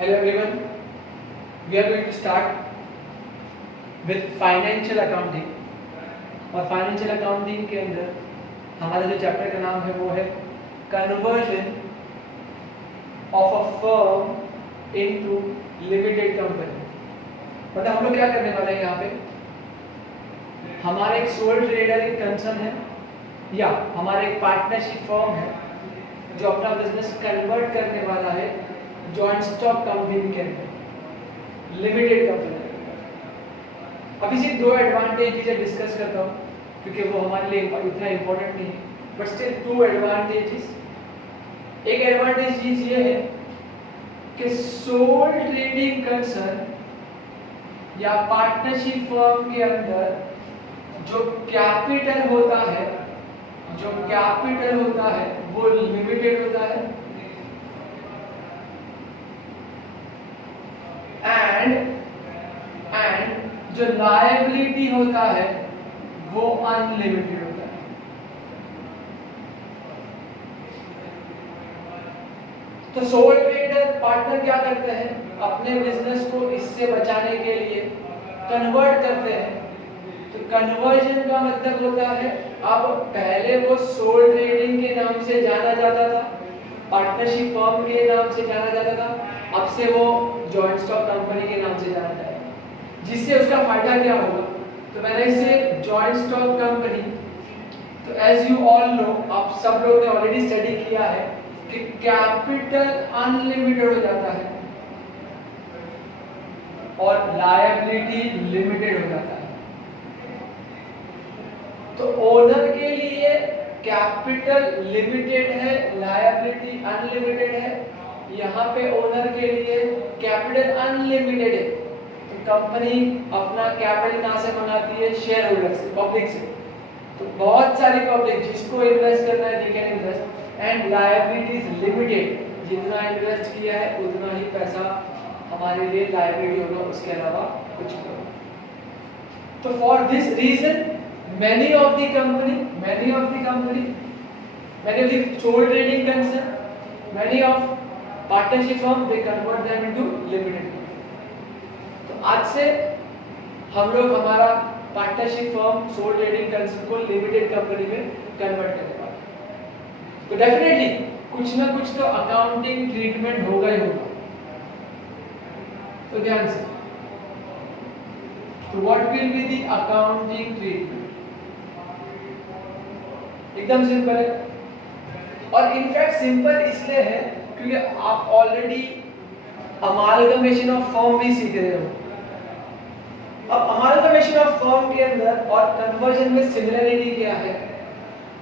Hello everyone, we are going to start with financial accounting और financial accounting के अंदर हमारा जो चैप्टर का नाम है वो है conversion of a firm into limited company. मतलब हम लोग क्या करने वाले हैं यहाँ पे, हमारा एक सोल ट्रेडर एक कंसर्न है या हमारा एक पार्टनरशिप फर्म है जो अपना बिजनेस कन्वर्ट करने वाला है जॉइंट स्टॉक कंपनी के अंदर लिमिटेड कंपनी। अब इसी दो एडवांटेज डिस्कस करता हूँ क्योंकि वो हमारे लिए इतना इम्पोर्टेंट नहीं है, बट स्टिल टू एडवांटेजेस। एक एडवांटेज ये है कि सोल ट्रेडिंग कंसर्न या पार्टनरशिप फर्म के अंदर जो कैपिटल होता है वो लिमिटेड होता है एंड जो लायबिलिटी होता है वो अनलिमिटेड होता है। तो सोल ट्रेडर पार्टनर क्या करते हैं, अपने बिजनेस को इससे बचाने के लिए कन्वर्ट करते हैं। तो कन्वर्जन का मतलब होता है, अब पहले वो सोल ट्रेडिंग के नाम से जाना जाता था, पार्टनरशिप फर्म के नाम से जाना जाता था, अब से वो जॉइंट स्टॉक कंपनी के नाम से जाना जाएगा। जिससे उसका फायदा क्या होगा, तो मैंने इसे जॉइंट स्टॉक कंपनी, तो एज यू ऑल नो, आप सब लोग ने ऑलरेडी स्टडी किया है कि कैपिटल अनलिमिटेड हो जाता है और लायबिलिटी लिमिटेड हो जाता है। तो ओनर के लिए कैपिटल लिमिटेड है, लायबिलिटी अनलिमिटेड है। यहाँ पे ओनर के लिए कैपिटल अनलिमिटेड है। तो कंपनी अपना कैपिटल कहाँ से मंगाती है, शेयर होल्डर से, पब्लिक से। तो बहुत सारी पब्लिक जिसको इन्वेस्ट करना है they can invest, and liabilities limited, जितना इन्वेस्ट किया है उतना ही पैसा हमारे लिए लायबिलिटी होगा, उसके अलावा कुछ नहीं। तो for this reason many of the sole trading concern, many of partnership firm, they convert them into limited company। तो आज से हम लोग हमारा partnership firm sole trading concern को लिमिटेड कंपनी में कन्वर्ट करने वाले हैं। तो डेफिनेटली कुछ ना कुछ तो अकाउंटिंग ट्रीटमेंट होगा ही होगा। तो ध्यान से, तो what will be the accounting treatment? एकदम सिंपल है, और इनफैक्ट सिंपल इसलिए है क्योंकि आप ऑलरेडी अमालगमेशन ऑफ फर्म भी सीख रहे हो। अब अमालगमेशन ऑफ फर्म के अंदर और कन्वर्जन में सिमिलरिटी क्या है?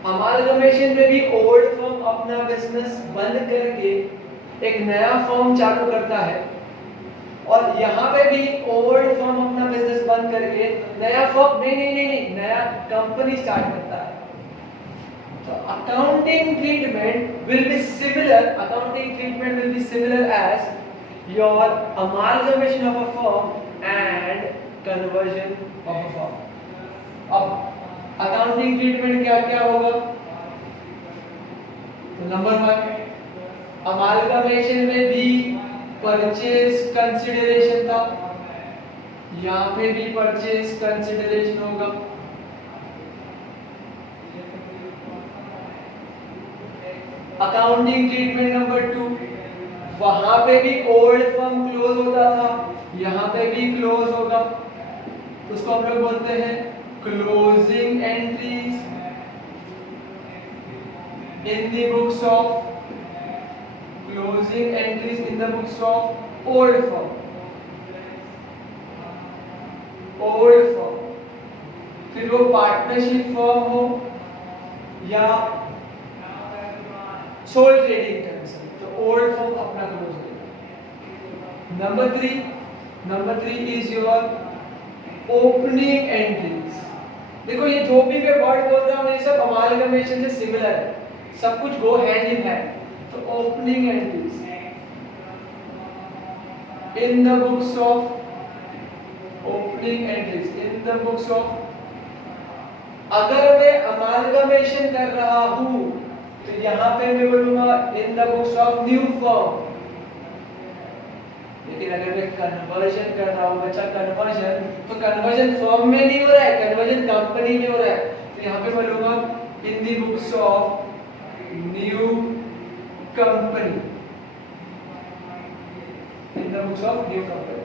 अमालगमेशन में भी ओल्ड फर्म अपना बिजनेस बंद करके एक नया फर्म चालू करता है, और यहाँ पे भी ओल्ड फर्म अपना बिजनेस बंद करके नया फर्म नहीं नया कंपनी स्टार्ट करता है। So accounting treatment will be similar as your amalgamation of a firm and conversion of a firm। अब accounting treatment क्या क्या होगा? तो नंबर 1, amalgamation में भी परचेज कंसिडरेशन था, यहाँ पे भी परचेज कंसिडरेशन होगा। अकाउंटिंग ट्रीटमेंट नंबर 2, वहां पे भी ओल्ड फर्म क्लोज होता था, यहाँ पे भी क्लोज होगा। उसको हम लोग बोलते हैं closing entries in the books of old firm. फिर वो पार्टनरशिप फर्म हो या सोल ट्रेडिंग कंसर्न, तो ओल्ड फर्म अपना क्लोज करेगा। Number 3 is your opening entries. देखो ये जो भी मैं वर्ड बोल रहा हूँ ये सब अमालगमेशन से सिमिलर है, सब कुछ गो हैंड इन हैंड। तो opening entries in the books of अगर मैं अमालगमेशन कर रहा हूँ तो यहाँ पे मैं बोलूंगा इन the books of new firm. लेकिन अगर मैं कन्वर्जन कर रहा हूँ बच्चा, कन्वर्जन, तो कन्वर्जन फर्म में नहीं हो रहा है, कन्वर्जन कंपनी में हो रहा है। तो यहाँ पे मैं लूंगा in the books of new company, in the books of new company.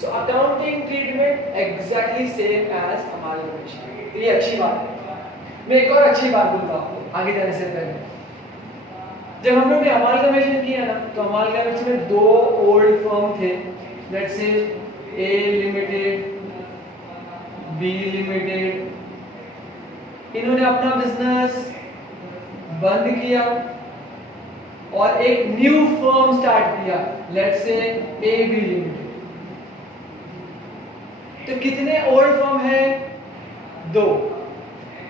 So accounting treatment exactly same as amalgamation. ये अच्छी बात है। मैं एक और अच्छी बात बोलता हूँ आगे जाने से पहले। जब हम लोग ने अमालगमेशन किया ना, तो अमालगमेशन में दो ओल्ड फर्म थे, let's say A limited, B limited. इन्होंने अपना बिजनेस बंद किया और एक न्यू फर्म स्टार्ट किया, let's say A B limited. तो कितने ओल्ड फर्म है? दो,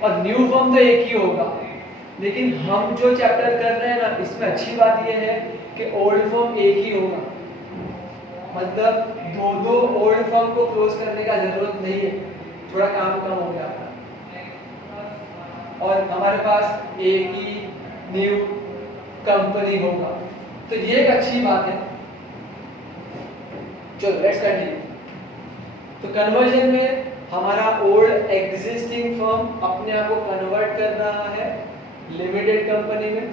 और न्यू फर्म तो एक ही होगा। लेकिन हम जो चैप्टर कर रहे हैं ना, इसमें अच्छी बात यह है कि ओल्ड फर्म एक ही होगा, मतलब दो दो ओल्ड फर्म को क्लोज करने का जरूरत नहीं है, थोड़ा काम कम हो गया और हमारे पास एक ही न्यू कंपनी होगा। तो ये एक अच्छी बात है। चलो लेट्स कंटिन्यू। तो कन्वर्जन में हमारा ओल्ड एग्जिस्टिंग फर्म अपने आप को कन्वर्ट कर रहा है लिमिटेड कंपनी में,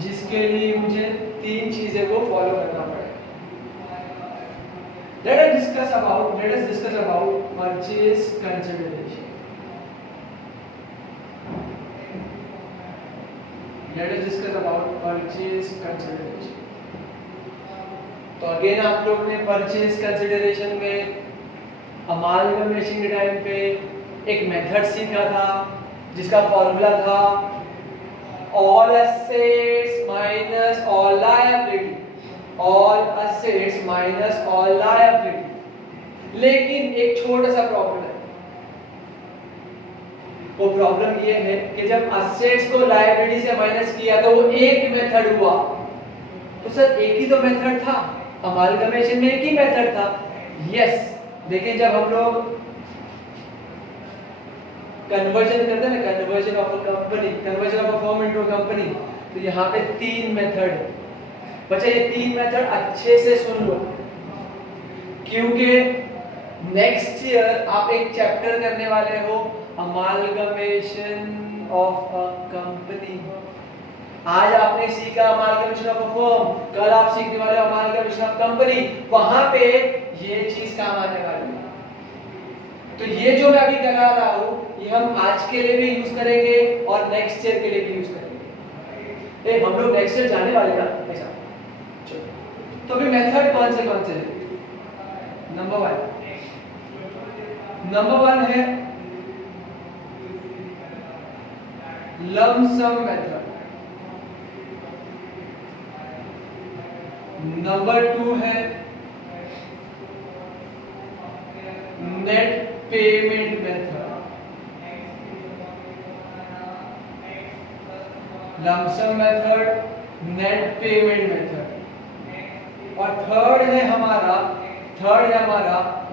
जिसके लिए मुझे तीन चीजें को फॉलो करना पड़ेगा। Let us discuss about purchase consideration. Let us discuss about purchase consideration. तो अगेन आप लोग ने परचेज कंसिडरेशन में अमालगमेशन के टाइम पे एक मेथड सीखा था जिसका फॉर्मूला था all assets minus all liability, all assets minus all liability. लेकिन एक छोटा सा प्रॉब्लम है। वो प्रॉब्लम ये है कि जब एसेट्स को लायबिलिटी से माइनस किया तो वो एक मेथड हुआ। तो सर एक ही तो मेथड था, अमालगमेशन में एक ही मेथड था। यस, देखिए जब हम लोग कन्वर्जन करते हैं ना, conversion of a company, conversion of a firm into a company, तो यहाँ पे तीन मेथड है। बच्चा ये तीन मेथड अच्छे से सुन लो, क्योंकि नेक्स्ट ईयर आप एक चैप्टर करने वाले हो अमालगमेशन ऑफ अ कंपनी। आज आपने सीखा अमालगमेशन ऑफ अ फर्म, कल आप सीखने वाले हो अमालगमेशन ऑफ कंपनी। वहां पे ये चीज काम आने वाली है। तो ये जो मैं अभी करा रहा हूं, ये हम आज के लिए भी यूज करेंगे और नेक्स्ट ईयर के लिए भी यूज करेंगे। हम लोग नेक्स्ट ईयर जाने वाले ना ऐसा। चलो तो अभी मेथड कौन से हैं? नंबर वन है लंप सम मेथड। नंबर 2 है net payment method. Lump sum method, net payment method. और थर्ड है हमारा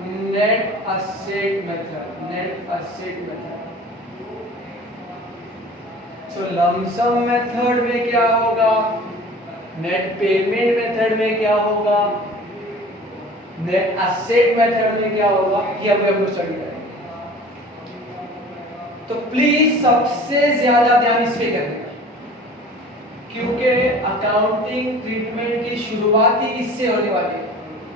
net asset method. So lump sum method में क्या होगा, नेट पेमेंट मेथड में क्या होगा, नेट एसेट मेथड में क्या होगा, ये हम लोग स्टडी करेंगे। तो प्लीज सबसे ज्यादा ध्यान इस पे करना, क्योंकि अकाउंटिंग ट्रीटमेंट की शुरुआत ही इससे होने वाली है।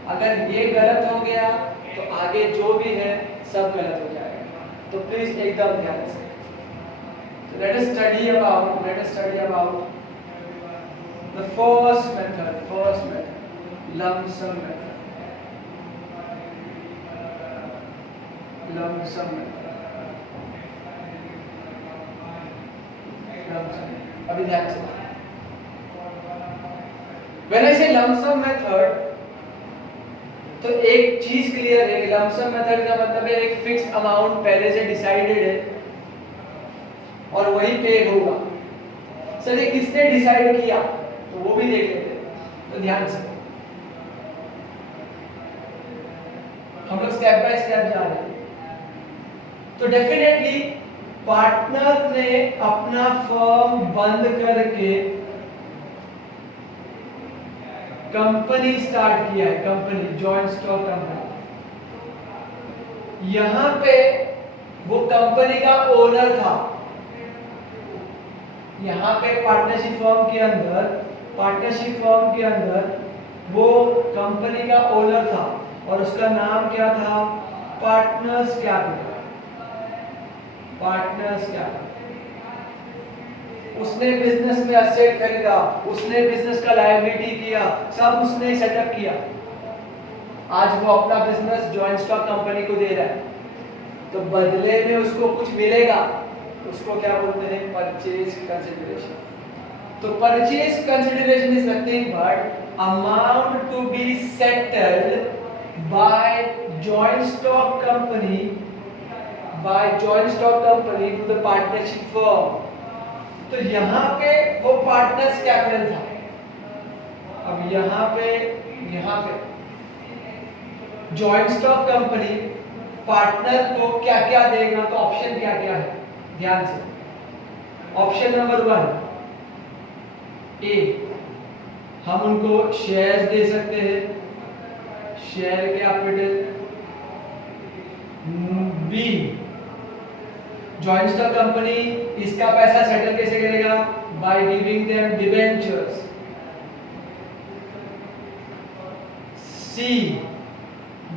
अगर ये गलत हो गया तो आगे जो भी है सब गलत हो जाएगा। तो प्लीज एकदम ध्यान से। Let us study about the first method, lump sum method. अभी ध्यान से। When I say lump sum method, तो एक चीज क्लियर है कि lump sum method का मतलब है एक फिक्स्ड अमाउंट पहले से डिसाइडेड है और वही पे होगा। सर ये किसने डिसाइड किया, तो वो भी देख लेते हैं। तो ध्यान से हम लोग स्टेप बाय स्टेप जा रहे हैं। तो डेफिनेटली पार्टनर ने अपना फर्म बंद करके कंपनी स्टार्ट किया है, कंपनी, जॉइंट स्टॉक कंपनी। यहां पे वो कंपनी का ओनर था, यहां पे पार्टनरशिप फर्म के अंदर वो कंपनी का ओनर था और उसका नाम क्या था? Partners capital. उसने बिजनेस में एसेट खरीदा, उसने बिजनेस का लायबिलिटी किया, सब उसने सेटअप किया। आज वो अपना बिजनेस जॉइंट स्टॉक कंपनी को दे रहा है, तो बदले में उसको कुछ मिलेगा, उसको क्या बोलते हैं? Purchase consideration. तो purchase consideration is nothing but amount to be settled by joint stock company to the partnership firm. तो यहाँ पे वो पार्टनर्स कैपिटल था। अब यहाँ पे जॉइंट स्टॉक कंपनी पार्टनर को क्या क्या देगा? तो ऑप्शन क्या क्या है, ध्यान से। ऑप्शन नंबर 1 ए, हम उनको शेयर्स दे सकते हैं, share capital. B, joint stock company इसका पैसा सेटल कैसे करेगा? By giving them debentures. C,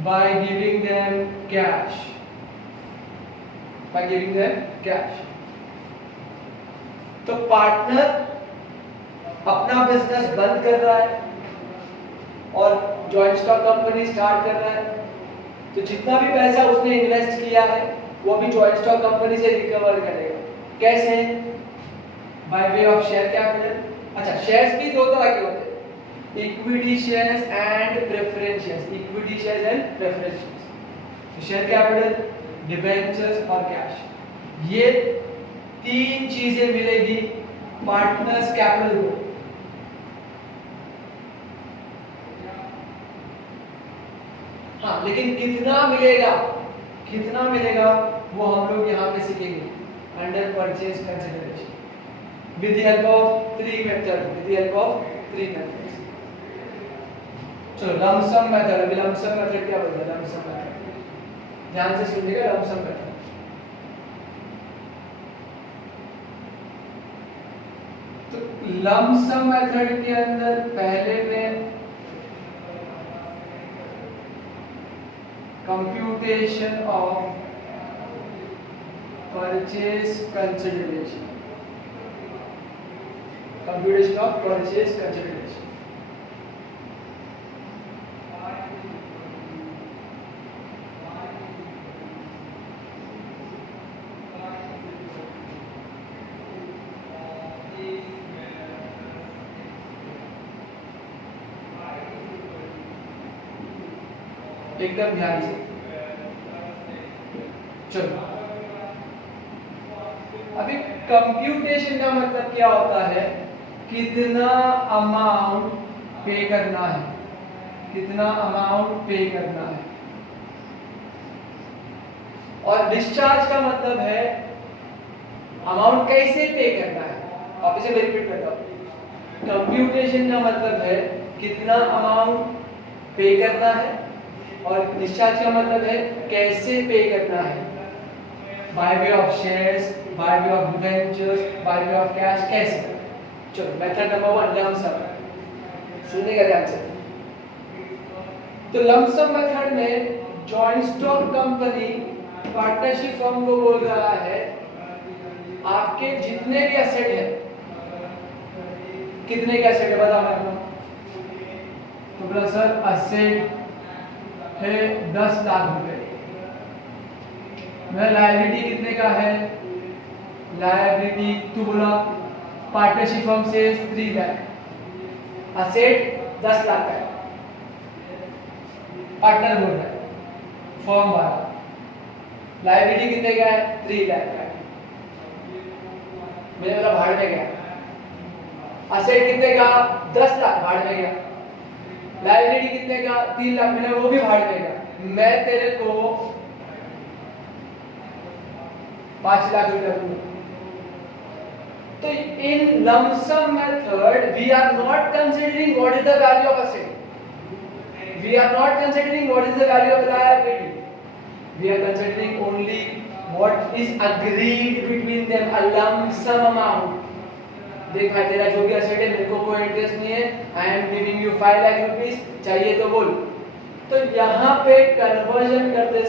by giving them cash. तो पार्टनर अपना बिजनेस बंद कर रहा है और जॉइंट स्टॉक कंपनी स्टार्ट कर रहा है, तो जितना भी पैसा उसने इन्वेस्ट किया है वो भी जॉइंट स्टॉक कंपनी से रिकवर करेगा। कैसे? By way of share capital. अच्छा, शेयर्स भी दो तरह के होते हैं, equity shares and preference shares. Share capital, debentures और कैश, ये 3 चीजें मिलेगी पार्टनर्स कैपिटल को। हाँ, लेकिन कितना मिलेगा वो हम लोग यहाँ पे सीखेंगे under purchase consideration with the help of 3 method. चलो लमसम मेथड। अभी लमसम मेथड क्या बोलते हैं? लमसम मेथड ध्यान से सुनिएगा। लमसम मेथड, तो लमसम मेथड के अंदर पहले में कंप्यूटेशन ऑफ परचेज कंसिडरेशन। एकदम ध्यान से चलो। अभी कंप्यूटेशन का मतलब क्या होता है? कितना अमाउंट पे करना है, और डिस्चार्ज का मतलब है अमाउंट कैसे पे करना है। आप इसे रिपीट करता हूं। कंप्यूटेशन का मतलब है कितना अमाउंट पे करना है, और डिस्चार्ज का मतलब है कैसे पे करना है। By way of shares, by way of debentures, by way of cash, कैसे? चलो मेथड नंबर 1 लमसम, सुनिएगा ध्यान से। तो लमसम मेथड में joint stock company partnership firm को बोल रहा है आपके जितने भी एसेट है, कितने के एसेट है बताना। तो बोला सर एसेट है 10 लाख रुपए। मेरा लायबिलिटी कितने का है? लायबिलिटी तो बोला पार्टनरशिप फर्म से 3 लाख, एसेट 10 लाख का है। पार्टनर बोल रहा है फर्म वाला, लायबिलिटी कितने का है? 3 लाख का है। मैंने बोला भाड़ में गया। एसेट कितने का? 10 लाख, भाड़ में गया। लायबिलिटी कितने का? 3 लाख, मैंने वो भी भाड़ में गया। मैं तेरे को 5 लाख रुपया दूंगा। तो तो इन lump sum method we are not considering what is the value of asset, we are not considering what is the value of liability, we are considering only what is agreed between them, a lump sum amount. देख भाई तेरा जो भी asset है मेरे को कोई interest नहीं है, I am giving you 5 lakh rupees, चाहिए तो बोल। तो यहाँ पे कन्वर्जन करते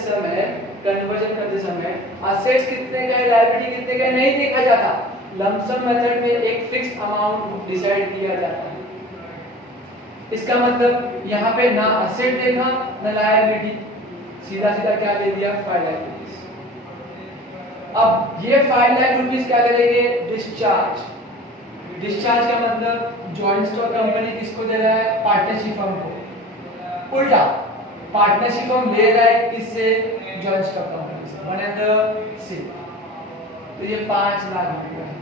समय असेट्स कितने का है लायबिलिटी कितने का है नहीं देखा जाता, लंप सम मेथड में एक फिक्स्ड अमाउंट डिसाइड किया जाता है। इसका मतलब यहाँ पे ना असेट देखा ना लायबिलिटी, सीधा सीधा क्या दे दिया 5 लाख रुपीस। अब ये 5 लाख रुपीस क्या करेंगे, डिस्चार्ज। डिस्चार्ज का मतलब जॉइंट स्टॉक कंपनी किसको दे रहा है, पार्टनरशिप फर्म को। उल्टा पार्टनरशिप फर्म ले रहा है किससे, जॉइंट स्टॉक कंपनी से, वन एंड द सेम। तो ये 5 लाख रुपया है,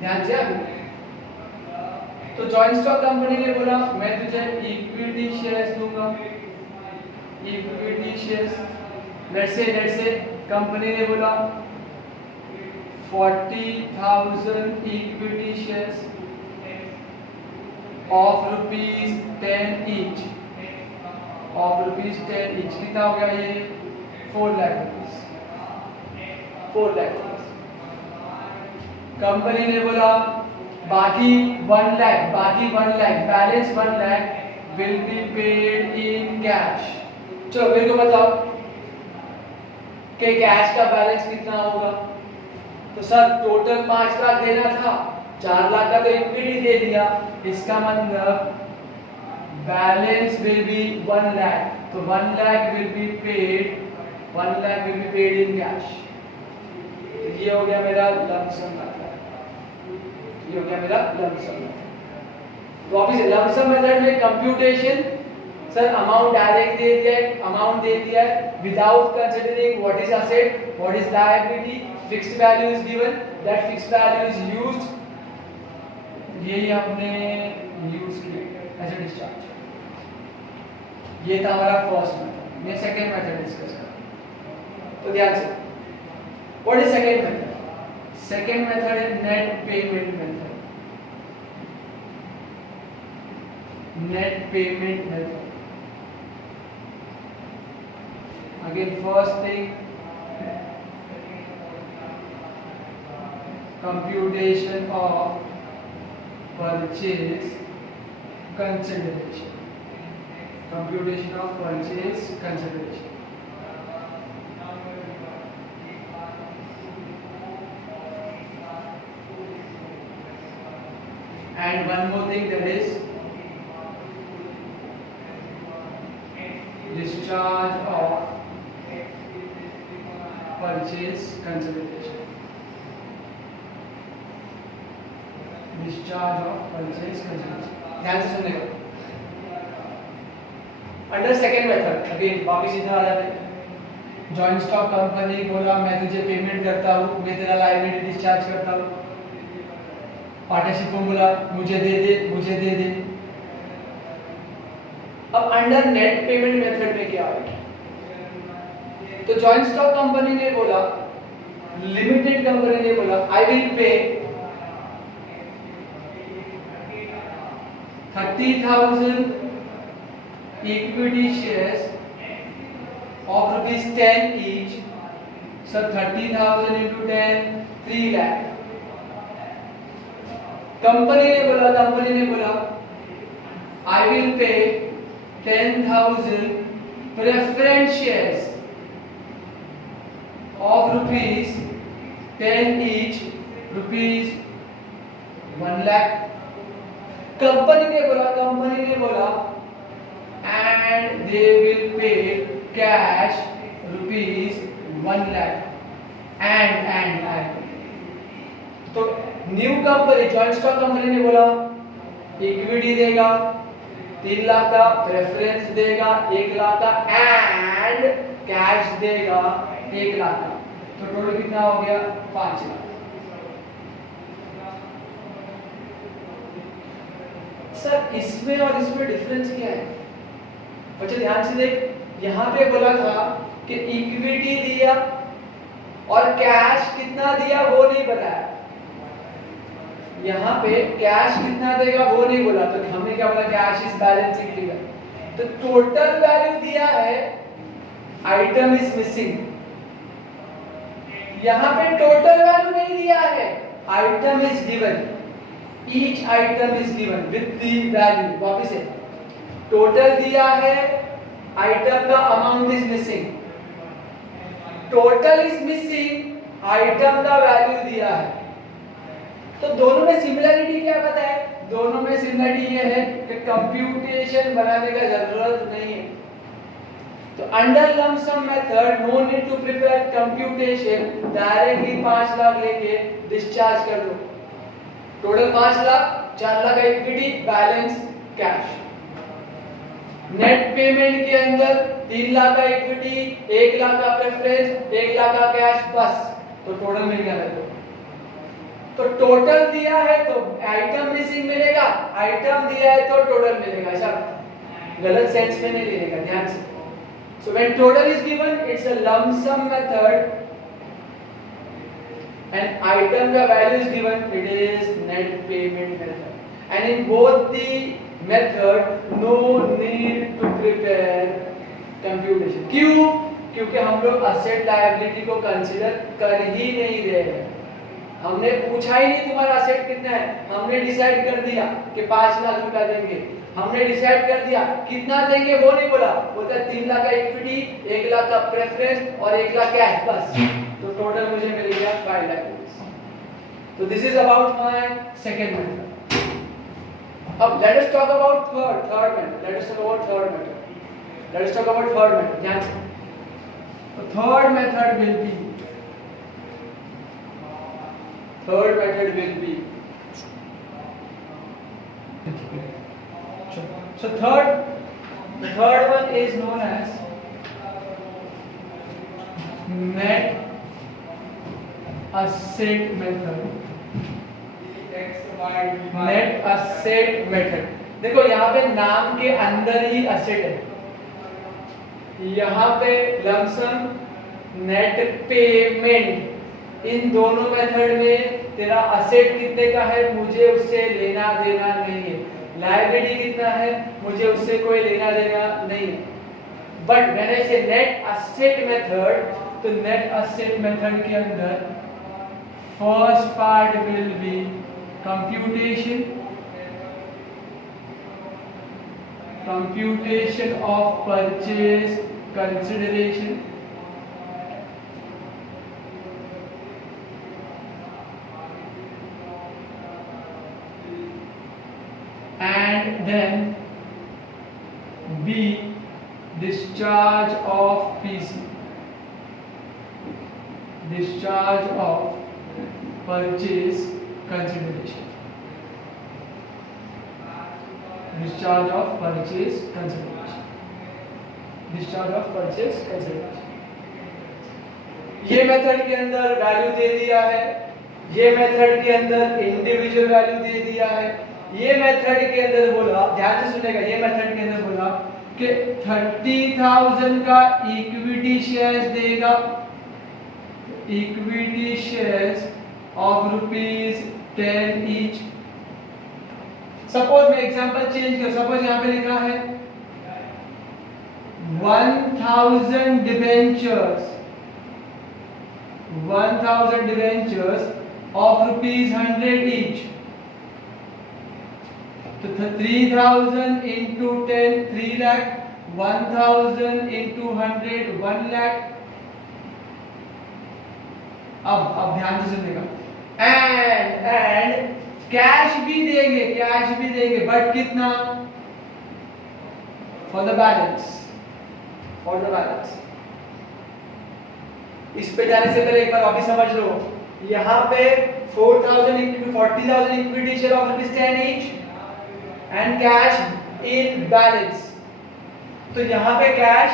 ध्यान से अभी। तो जॉइंट स्टॉक कंपनी ने बोला मैं तुझे इक्विटी शेयर्स दूंगा, equity shares. Let's say company ने बोला 40,000 equity shares of ₹10 each, of ₹10 each. कितना हो गया ये, 4 lakh rupees, 4 lakh rupees. Company ने बोला बाकी 1 lakh, balance 1 lakh will be paid in cash. चलो मेरे को बताओ कि कैश का बैलेंस कितना होगा। तो सर टोटल 5 लाख देना था, 4 लाख का तो इक्विटी दे दिया, इसका मतलब बैलेंस विल बी 1 लाख। तो 1 lakh will be paid in cash. ये हो गया मेरा लंप सम मेथड, ये हो गया मेरा लंप सम मेथड। तो अभी लंप सम मेथड में कंप्यूटेशन, सर अमाउंट डायरेक्ट दे दिया है, अमाउंट दे दिया है without considering what is asset, what is liability, fixed value is given, that fixed value is used, ये हमने यूज किया एज अ डिस्चार्ज। ये था हमारा फर्स्ट मेथड। मैं सेकंड मेथड डिस्कस करूंगा, तो ध्यान से what is second method. Second method है net payment method, net payment method. Again, first thing, computation of purchase consideration. Computation of purchase consideration. And one more thing, that is discharge of purchase consideration. Discharge of purchase consideration. ध्यान से सुनने का। Under second method again वापिस इधर आ जाते हैं। Joint stock company बोला मैं तुझे पेमेंट करता हूँ, मैं तेरा लायबिलिटी डिस्चार्ज करता हूँ। पार्टनरशिप फर्म बोला मुझे दे दे। अब अंडर नेट पेमेंट मेथड में क्या है, तो जॉइंट स्टॉक कंपनी ने बोला, लिमिटेड कंपनी ने बोला I will pay 30,000 equity shares of ₹10 each. Sir 30,000 into 10 3 lakh. Company ने बोला I will pay 10,000 preference shares of ₹10 each, ₹1 lakh। Company ने बोला and they will pay cash ₹1 lakh and तो new company joint stock company ने बोला equity देगा 3 लाख का, preference देगा 1 लाख का एंड कैश देगा 1 लाख का। तो टोटल कितना हो गया 5 लाख। सर इसमें और इसमें डिफरेंस क्या है, बच्चे ध्यान से देख। यहाँ पे बोला था कि इक्विटी दिया और कैश कितना दिया वो नहीं बताया, यहाँ पे कैश कितना देगा वो नहीं बोला, तो हमने क्या बोला, कैश इज बैलेंसिंग फिगर। तो टोटल वैल्यू दिया है, आइटम इज मिसिंग। यहाँ पे टोटल वैल्यू नहीं दिया है, item is given, each item is given with the value. वापिस से टोटल दिया है, आइटम का amount is missing, total is missing, item का वैल्यू दिया है। तो दोनों में सिमिलरिटी क्या पता है, दोनों में सिमिलरिटी ये है कि कंप्यूटेशन बनाने का जरूरत नहीं है। तो under lump sum method no need to prepare computation, directly 5 lakh लेके डिस्चार्ज कर दो। टोटल 5 लाख, 4 लाख का equity, balance cash. Net payment के अंदर 3 लाख का इक्विटी, 1 लाख का प्रेफरेंस, 1 लाख का कैश, बस। तो टोटल मिल गया मेरे को। तो टोटल दिया है तो आइटम मिसिंग मिलेगा, आइटम दिया है तो टोटल मिलेगा। ऐसा गलत सेंस में नहीं लेने का, ध्यान से। So when total is given, it's a lump sum method, and item का value is given, it is net payment method. And in both the method, no need to prepare computation. क्यों? क्योंकि हम लोग asset liability को consider कर ही नहीं रहे हैं। हमने पूछा ही नहीं तुम्हारा असेट कितना है, हमने डिसाइड कर दिया कि 5 लाख रुपया देंगे। हमने डिसाइड कर दिया कितना देंगे वो नहीं बोला, बोलता 3 लाख का इक्विटी, 1 लाख का प्रेफरेंस और 1 लाख कैश, बस। तो टोटल मुझे मिल गया 5 लाख रुपीस। तो this is about my second method. अब let us talk about third method. Let us talk about third method. Let us talk about third method. ध्यान से, तो third method will be so the third one is known as net asset method. Net asset method. देखो यहाँ पे नाम के अंदर ही asset है, यहाँ पे लमसम, नेट पेमेंट, इन दोनों मेथड में तेरा असेट कितने का है मुझे उससे लेना देना नहीं है, लायबिलिटी कितना है मुझे उससे कोई लेना देना नहीं है। बट व्हेन आई से नेट असेट मेथड, तो नेट असेट मेथड के अंदर first part will be computation of purchase consideration, and then B, discharge of PC, discharge of purchase consideration, discharge of purchase consideration, discharge of purchase consideration। ये method के अंदर value दे दिया है, ये method के अंदर इंडिविजुअल वैल्यू दे दिया है, ये मेथड के अंदर बोला, ध्यान से सुनेगा, ये मेथड के अंदर बोला कि 30,000 का इक्विटी शेयर्स देगा, equity shares of ₹10 each. Suppose मैं एग्जांपल चेंज कर, सपोज यहाँ पे लिखा है 1000 डिबेंचर्स, 1000 डिबेंचर्स ऑफ ₹100 ईच। तो 3000 into 10 3 lakh, 1000 into 100 1 lakh। अब ध्यान से सुनिएगा, एंड कैश भी देंगे, बट कितना? For the balance. इस पे जाने से पहले एक बार वापिस समझ लो, यहाँ पे 40,000 equity share of ₹10 each and cash in balance. तो यहाँ पे कैश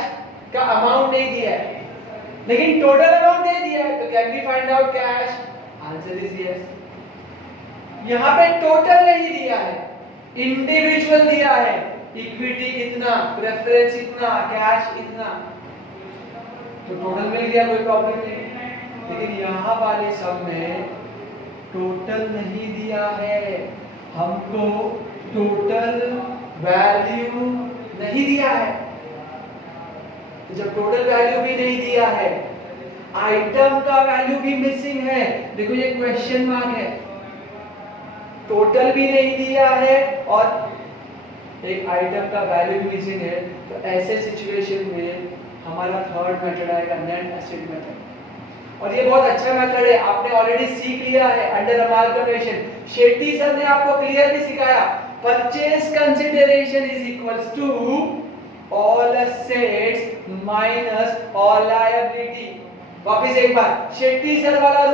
का अमाउंट नहीं दिया है, लेकिन टोटल अमाउंट दे दिया है, तो can we find out cash? Answer is yes. यहाँ पे टोटल नहीं दिया है, इंडिविजुअल दिया है, इक्विटी इतना, प्रेफरेंस इतना, कैश इतना, तो टोटल मिल गया, कोई प्रॉब्लम नहीं। लेकिन यहाँ वाले सब में टोटल नहीं दिया है, हमको टोटल वैल्यू नहीं दिया है। तो जब टोटल वैल्यू भी नहीं दिया है, आइटम का वैल्यू भी मिसिंग है, देखो ये क्वेश्चन मार्क है, टोटल भी नहीं दिया है और एक आइटम का वैल्यू भी मिसिंग है, तो ऐसे सिचुएशन में हमारा थर्ड मेथड आएगा नेट एसिड मेथड। और ये बहुत अच्छा मेथड है, आपने ऑलरेडी सीख लिया है अंडर अमालगमेशन। शेट्टी सर ने आपको क्लियरली सिखाया, purchase consideration is equals to all assets minus all liability. वापस एक बार, शेट्टी सर वाला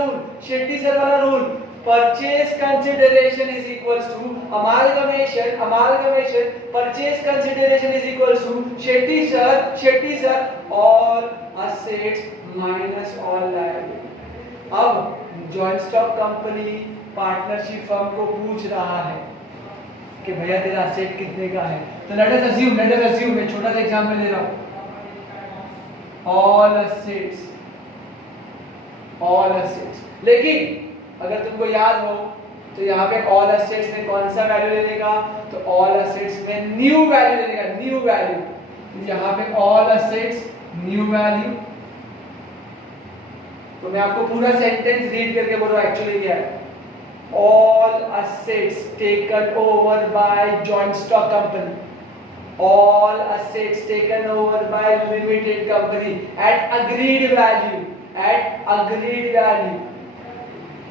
rule, purchase consideration is equals to amalgamation purchase consideration is equals to Shetty sir all assets minus all liability. अब joint stock company partnership firm को पूछ रहा है कि भैया तेरा असेट कितने का है, तो लेट अस अज्यूम मैं छोटा सा एग्जांपल ले रहा हूं, ऑल असेट्स। लेकिन अगर तुमको याद हो तो यहाँ पे ऑल असेट्स में कौन सा वैल्यू लेने का, तो ऑल असेट्स में न्यू वैल्यू लेने का, न्यू वैल्यू। यहाँ पे ऑल असेट्स न्यू वैल्यू। तो मैं आपको पूरा सेंटेंस रीड करके बोल रहा हूँ एक्चुअली क्या है। All assets taken over by joint stock company, all assets taken over by limited company at agreed value,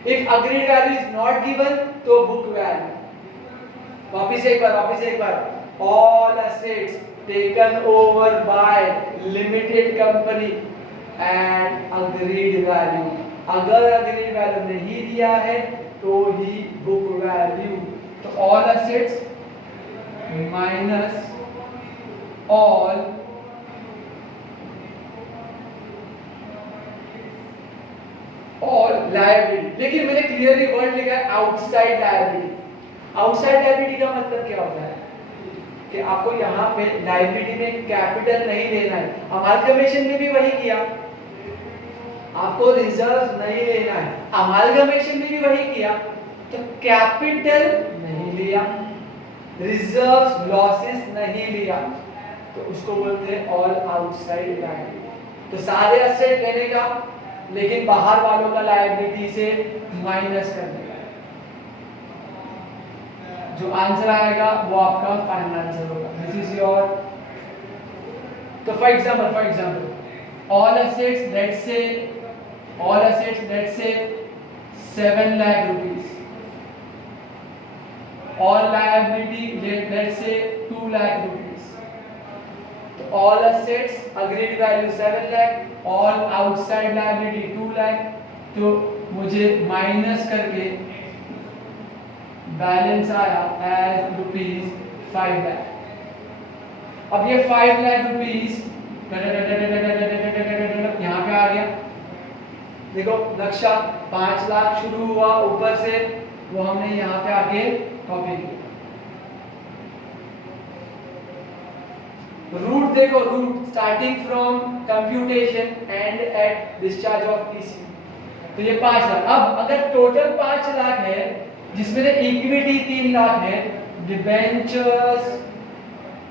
if agreed value is not given तो book value। वापिस एक बार, all assets taken over by limited company at agreed value, अगर agreed value नहीं दिया है तो ही book value. तो all assets minus all liability. लेकिन मैंने क्लियरली वर्ड लिखा है आउटसाइड लायबिलिटी। आउटसाइड लायबिलिटी का मतलब क्या होता है कि आपको यहाँ पे लायबिलिटी में कैपिटल नहीं लेना है। अमालगमेशन में भी वही किया, आपको रिजर्व नहीं लेना है, अमालगमेशन में भी वही किया, तो कैपिटल नहीं लिया, रिजर्व्स लॉसेस नहीं लिया, तो उसको बोलते हैं ऑल आउटसाइड लायबिलिटी। तो सारे एसेट लेने का, लेकिन बाहर वालों का लायबिलिटी से माइनस करने का। जो आंसर आएगा वो आपका फाइनल आंसर होगा। This is your. तो for example all assets let's say 7 lakh rupees, all liability let's say 2 lakh rupees। तो all assets agreed value 7 lakh, all outside liability 2 lakh, तो मुझे माइनस करके बैलेंस आया एज रुपीज 5 लाख। अब ये 5 lakh rupees यहाँ पे आ गया, देखो नक्शा 5 लाख शुरू हुआ ऊपर से, वो हमने यहाँ पे आके कॉपी किया। रूट देखो, route starting from computation and at discharge of PC, तो ये 5 लाख। अब अगर टोटल 5 लाख है जिसमें से इक्विटी 3 लाख है, डिबेंचर्स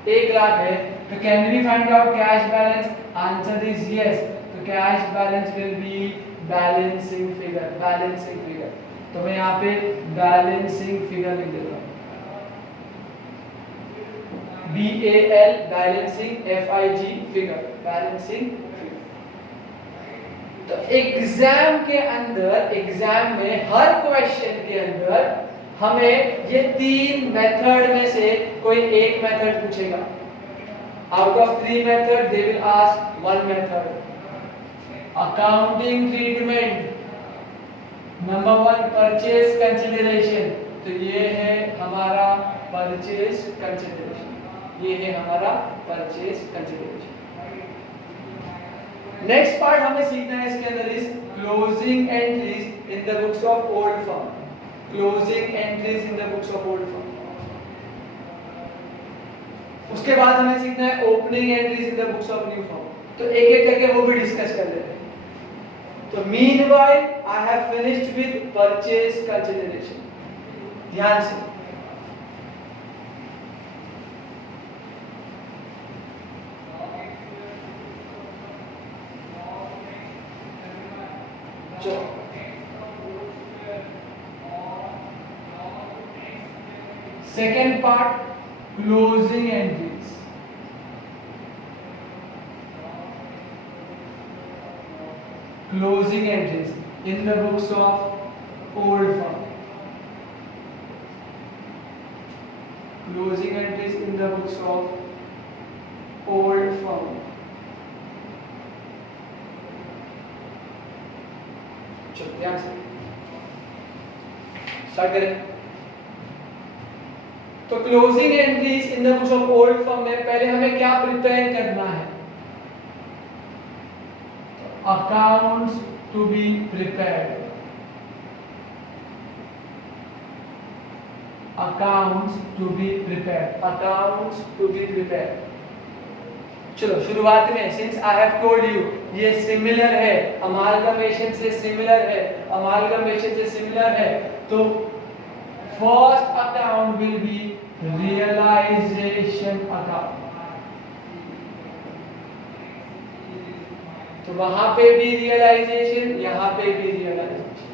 1 लाख है, तो can we find out cash balance? Answer is yes. तो cash balance will be balancing figure. तो मैं यहाँ पे बैलेंसिंग फिगर लिख देता हूँ, BAL balancing, FIG figure, balancing figure. तो एग्जाम में हर क्वेश्चन के अंदर हमें ये 3 मेथड में से कोई एक मेथड पूछेगा। Out of 3 method they will ask 1 method. Accounting treatment number 1 purchase consideration, तो ये है हमारा परचेज कंसीडरेशन, नेक्स्ट पार्ट हमें सीखना है इसके अंदर is closing entries in the books of old firm. उसके बाद हमें सीखना है opening entries in the books of new firm. तो एक एक करके वो भी डिस्कस कर लेते हैं। तो meanwhile I have finished with purchase consideration. ध्यान से second part, closing entries. Closing entries in the books of old firm. Closing entries in the books of old firm. चलो ध्यान से स्टार्ट करें। तो closing entries in the books of old firm में पहले हमें क्या प्रिपेयर करना है? Accounts to be prepared. Accounts to be prepared. Accounts to be prepared. चलो शुरुआत में since I have told you ये सिमिलर है, अमालगमेशन से सिमिलर है, अमालगमेशन से सिमिलर है, तो first account will be realisation account. तो वहां पे भी रियलाइजेशन, यहां पे भी realisation.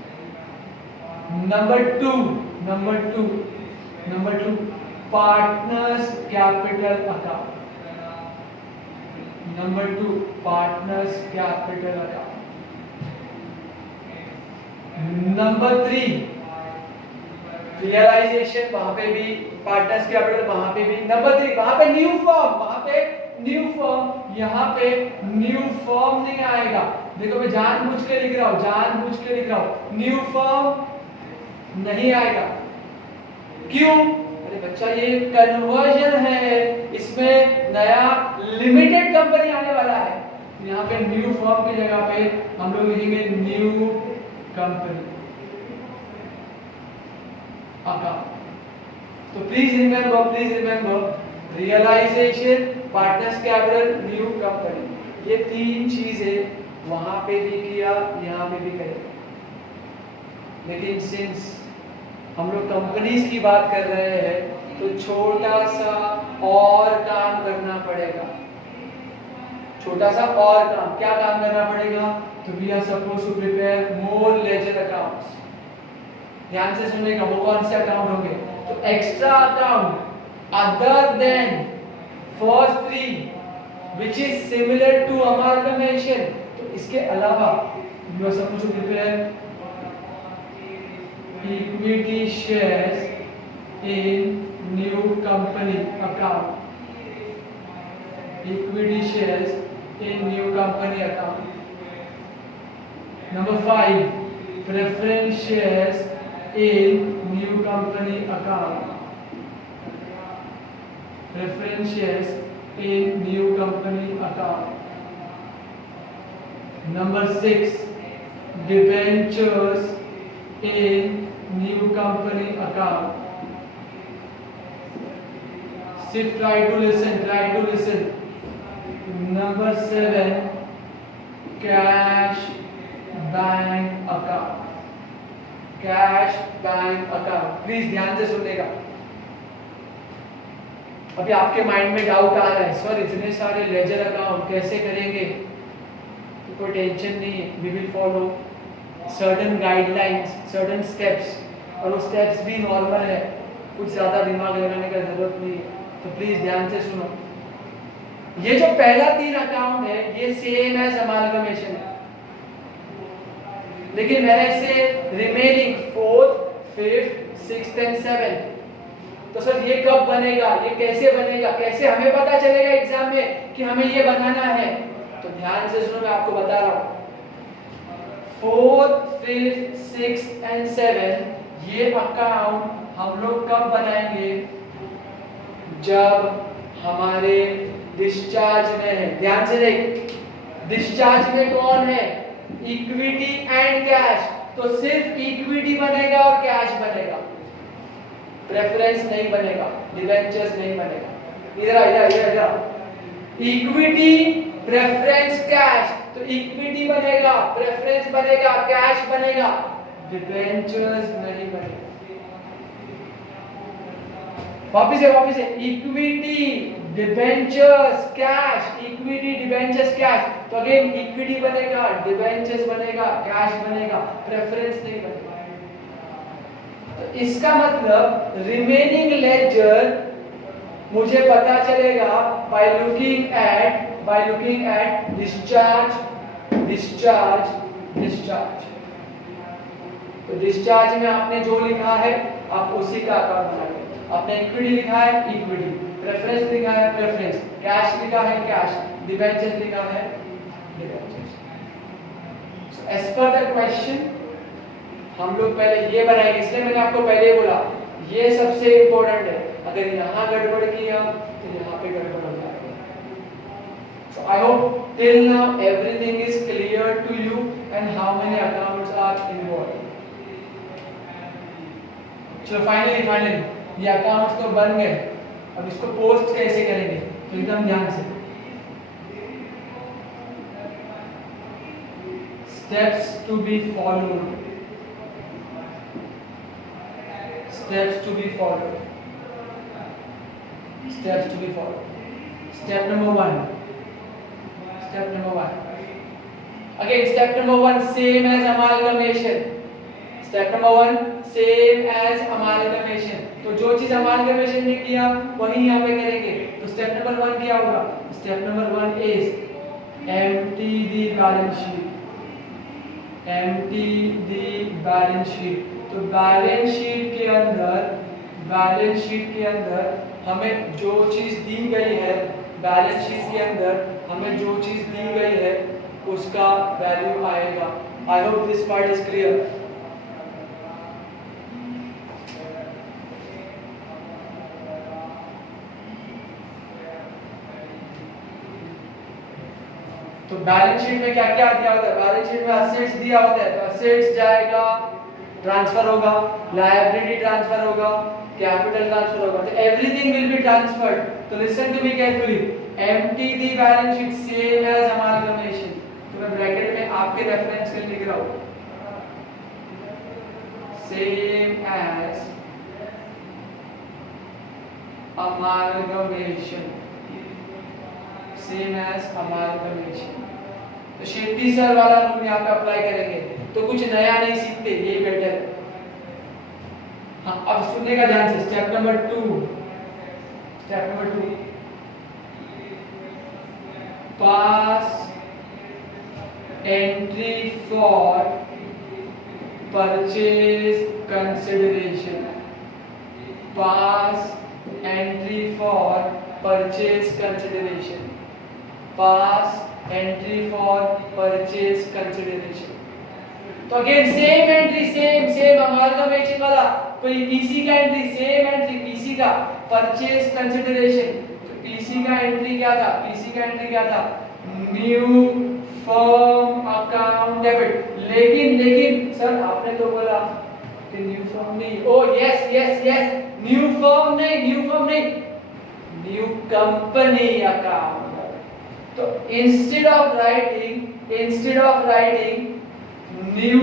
Number two partners capital account. Number 2 partners capital account. Number 3 realisation, वहां पे भी पार्टनर्स कैपिटल, वहां पे भी। नंबर 3 वहां पे न्यू फर्म, वहां पे न्यू फर्म, यहां पे न्यू फर्म नहीं आएगा। देखो मैं जानबूझ के लिख रहा हूं, जानबूझ के लिख रहा हूं, न्यू फर्म नहीं आएगा। क्यों? अरे बच्चा ये कन्वर्जन है, इसमें नया लिमिटेड कंपनी आने वाला है। यहाँ पे न्यू फर्म की जगह पे हम लोग लिखेंगे न्यू कंपनी अकाउंट। तो please remember realisation, partners capital, new company, ये 3 चीजें वहां पे भी किया, यहाँ पे भी करें। लेकिन सिंस हम लोग कंपनीज की बात कर रहे हैं तो छोटा सा और काम करना पड़ेगा। छोटा सा और काम, क्या काम करना पड़ेगा? तो we are suppose to prepare more ledger accounts. ध्यान से सुनिएगा, वो कौन से अकाउंट होंगे? तो extra account other than first 3 which is similar to amalgamation. तो इसके अलावा we are suppose to prepare equity shares in new company account. Equity shares in new company account. Number 5 preference shares in new company account. Preference shares in new company account. Number 6 debentures in new company account. Sit, try to listen. Number 7 cash bank account. Cash bank account, please ध्यान से सुनिएगा। अभी आपके mind में doubt आ रहा है, sir इतने सारे लेजर अकाउंट कैसे करेंगे? तो कोई टेंशन नहीं है, we will follow certain guidelines, certain steps, और वो स्टेप्स भी नॉर्मल है, कुछ ज्यादा दिमाग लगाने का जरूरत नहीं है। तो प्लीज ध्यान से सुनो। ये जो पहला 3 अकाउंट है ये सेम एज अमालगमेशन है, लेकिन मैंने से remaining 4th, 5th, 6th and 7th, तो सर ये कब बनेगा, ये कैसे बनेगा, कैसे हमें पता चलेगा एग्जाम में कि हमें ये बनाना है? तो ध्यान से सुनो, मैं आपको बता रहा हूं। 4th, 5th, 6th एंड 7 ये अकाउंट हम लोग कब बनाएंगे? जब हमारे डिस्चार्ज में है। ध्यान से देख, डिस्चार्ज में कौन है? Equity and cash. तो सिर्फ इक्विटी बनेगा और कैश बनेगा, प्रेफरेंस नहीं बनेगा, डिबेंचर्स नहीं बनेगा। इधर इक्विटी, प्रेफरेंस, कैश, तो इक्विटी बनेगा, प्रेफरेंस बनेगा, कैश बनेगा, डिबेंचर्स नहीं बनेगा। वापिस है equity, debentures, cash, equity, debentures, cash. तो अगेन इक्विटी बनेगा, डिबेंचर्स बनेगा, कैश बनेगा, प्रेफरेंस नहीं बनेगा। तो इसका मतलब रिमेनिंग लेजर मुझे पता चलेगा बाय लुकिंग एट डिस्चार्ज। तो डिस्चार्ज में आपने जो लिखा है आप उसी का अकाउंट बनाएंगे। आपने इक्विटी लिखा है इक्विटी, प्रेफरेंस लिखा है प्रेफरेंस, कैश लिखा है कैश, डिबेंचर लिखा है debentures. So as per the question हम लोग पहले ये बनाएंगे, इसलिए मैंने आपको पहले ही बोला ये सबसे इंपॉर्टेंट है। अगर यहाँ गड़बड़ किया तो यहाँ पे गड़बड़ हो जाएगा। So I hope till now everything is clear to you and how many accounts are involved. चलो फाइनली ये अकाउंट्स तो बन गए, अब इसको पोस्ट कैसे करेंगे तो एकदम ध्यान से। Steps to be followed. Steps to be followed. Step number one. Again, step number one, same as amalgamation. तो जो चीज amalgamation ने किया वही यहाँ पे करेंगे। तो स्टेप नंबर वन क्या होगा? Step number one is empty the balance sheet. तो बैलेंस शीट के अंदर हमें जो चीज दी गई है, बैलेंस शीट के अंदर हमें जो चीज दी गई है उसका वैल्यू आएगा। I hope this part is clear. तो बैलेंस शीट में क्या क्या दिया होता है? बैलेंस शीट में असेट्स दिया होता है, तो असेट्स जाएगा, ट्रांसफर होगा, लायबिलिटी ट्रांसफर होगा, कैपिटल ट्रांसफर होगा, तो एवरीथिंग विल बी ट्रांसफर्ड। तो listen to me carefully, empty the balance sheet same as amalgamation. तो मैं ब्रैकेट में आपके रेफरेंस के लिए लिख रहा हूं, same as amalgamation, same as amalgamation. तो शेट्टी सर वाला रूल यहाँ पे अप्लाई करेंगे, तो कुछ नया नहीं सीखते, ये बेटर है। हाँ, अब सुनिएगा ध्यान से। Step number two, pass entry for purchase consideration. Pass entry for purchase consideration. Pass entry for purchase consideration. तो again same entry, same amalgamation वाला, कोई पीसी का एंट्री, सेम एंट्री पीसी का, परचेज कंसिडरेशन। तो पीसी का entry क्या था? New firm account debit. लेकिन सर आपने तो बोला कि न्यू फर्म नहीं। ओ यस, न्यू फर्म नहीं, न्यू कंपनी अकाउंट। तो instead of writing new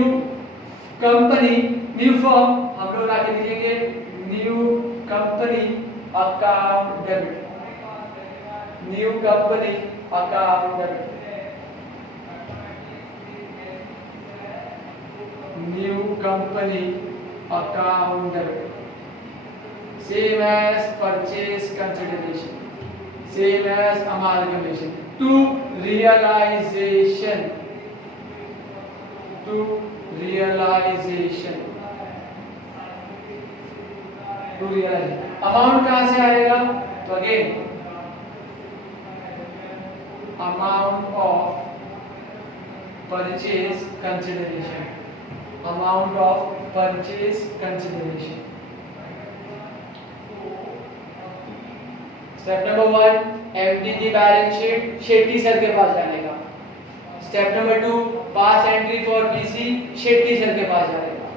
company, new firm, हम लोग आगे लिखेंगे new company account debit. New company account debit, new company account debit. Same as purchase consideration, same as amalgamation. To realisation, amount कहां से आएगा? तो again amount of purchase consideration, amount of purchase consideration. Step number one, empty the balance sheet, Shetty sir के पास जाने का। Step number two, pass entry for PC, Shetty sir के पास जाएगा।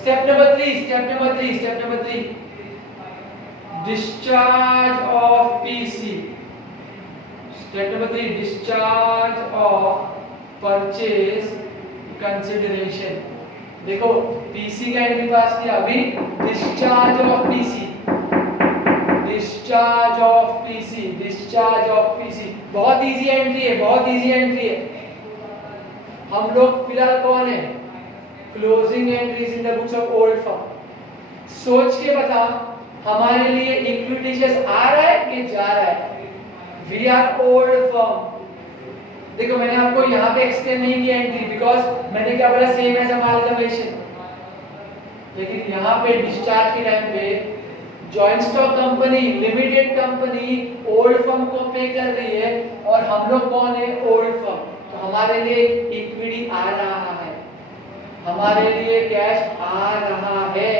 Step number three, discharge of PC. Step number three, discharge of purchase consideration. देखो PC का entry पास किया, अभी discharge of PC, discharge of PC, discharge of PC. बहुत easy entry है, बहुत इजी एंट्री है। हम लोग फिलहाल कौन है, closing entries in the books of old firm. सोच के बता हमारे लिए इक्विटी शेयर्स आ रहा है कि जा रहा है? We are old firm. देखो मैंने आपको यहाँ पे एक्सप्लेन नहीं किया एंट्री, बिकॉज मैंने क्या बोला, सेम एज अमालगमेशन। लेकिन यहाँ पे डिस्चार्ज के टाइम पे joint stock company, limited company old firm को पे कर रही है, और हम लोग कौन है, ओल्ड फर्म। तो हमारे लिए इक्विटी आ रहा है, हमारे लिए कैश आ रहा है।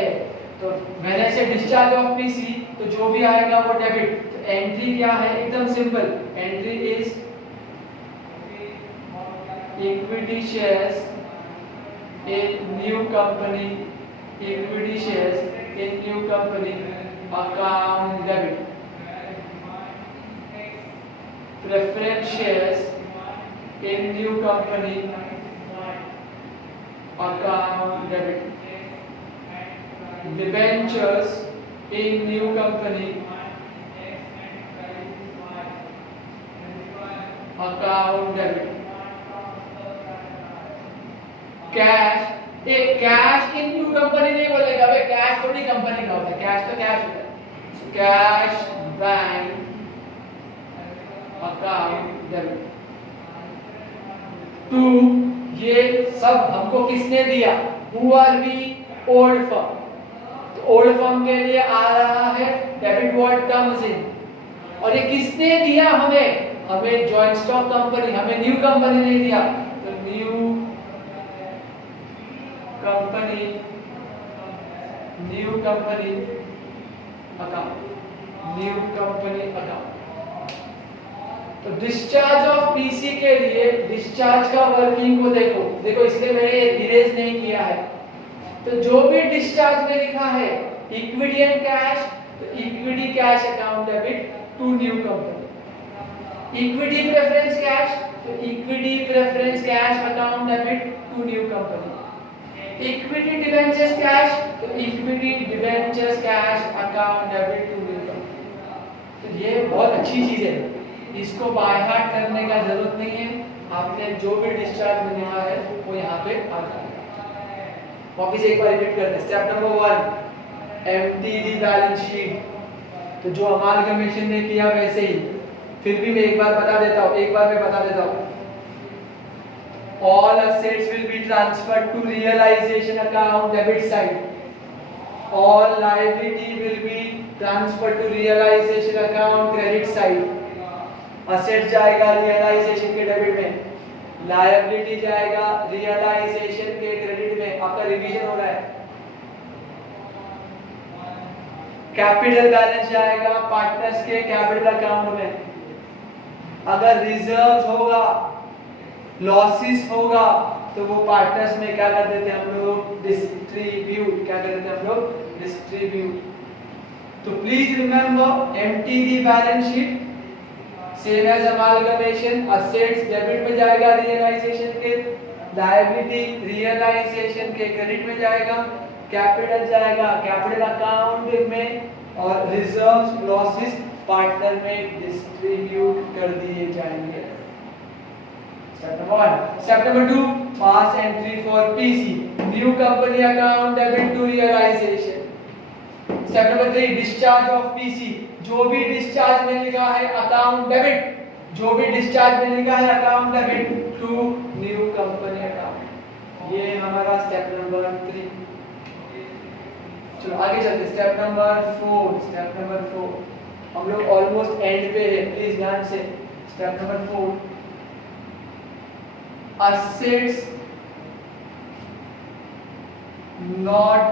तो मैंने से डिस्चार्ज ऑफ पीसी, तो जो भी आएगा वो डेबिट। तो एंट्री क्या है, एकदम simple, entry is equity shares in new company, equity shares in new company account debit, preference shares in new company account debit, debentures in new company account debit, cash, एक cash in new company नहीं बोलेगा भाई, cash थोड़ी company का होता है, cash तो cash होता है। Cash bank account debit. To, ये सब हमको किसने दिया, who are we, old firm. Old firm के लिए आ रहा है डेबिट व्हाट कम्स इन, और ये किसने दिया हमें, हमें जॉइंट स्टॉक कंपनी, हमें न्यू कंपनी ने दिया। तो new company, new company account, new company account. तो डिस्चार्ज ऑफ पीसी के लिए डिस्चार्ज का वर्किंग को देखो, देखो इसलिए मैंने इरेज नहीं किया है। तो जो भी डिस्चार्ज में लिखा है इक्विटी एंड कैश, तो equity cash account debit to new company, equity preference cash, तो equity preference cash account debit to new company, equity debentures cash, तो equity debentures cash account debit to new company. तो ये बहुत अच्छी चीज है, इसको बाय हार्ट करने का जरूरत नहीं है, आपने जो भी डिस्चार्ज में लिखा है वो यहाँ पे आ जाएगा। वापिस एक बार रिपीट करते हैं। Step number 1, MTD balance sheet. तो जो अमालगमेशन ने किया वैसे ही, फिर भी मैं एक बार बता देता हूँ, all assets will be transferred to realization account debit side, all liability will be transferred to realization account credit side। asset जाएगा realization के डेबिट में, लायबिलिटी जाएगा रियलाइजेशन के क्रेडिट में। आपका रिवीजन हो रहा है। कैपिटल बैलेंस जाएगा पार्टनर्स के कैपिटल अकाउंट में। अगर रिजर्व होगा, लॉसेस होगा, तो वो पार्टनर्स में क्या कर देते हैं हम लोग, डिस्ट्रीब्यूट। क्या कर देते हैं हम लोग, डिस्ट्रीब्यूट। तो please remember empty balance sheet same as amalgamation, assets debit में जाएगा रियलाइजेशन के, लायबिलिटी रियलाइजेशन के क्रेडिट में जाएगा, कैपिटल जाएगा कैपिटल अकाउंट में, और रिजर्व्स लॉसेस पार्टनर में डिस्ट्रीब्यूट कर दिए जाएंगे। Step number 1। Step number 2, pass entry for PC, new company account debit to realisation. Step number 3, discharge of PC, जो भी डिस्चार्ज में लिखा है अकाउंट डेबिट, जो भी डिस्चार्ज में लिखा है account debit to new company account. ये हमारा स्टेप नंबर 3। चलो आगे चलते, स्टेप नंबर 4। स्टेप नंबर 4 हम लोग ऑलमोस्ट एंड पे है, प्लीज ध्यान से। Step number 4, assets not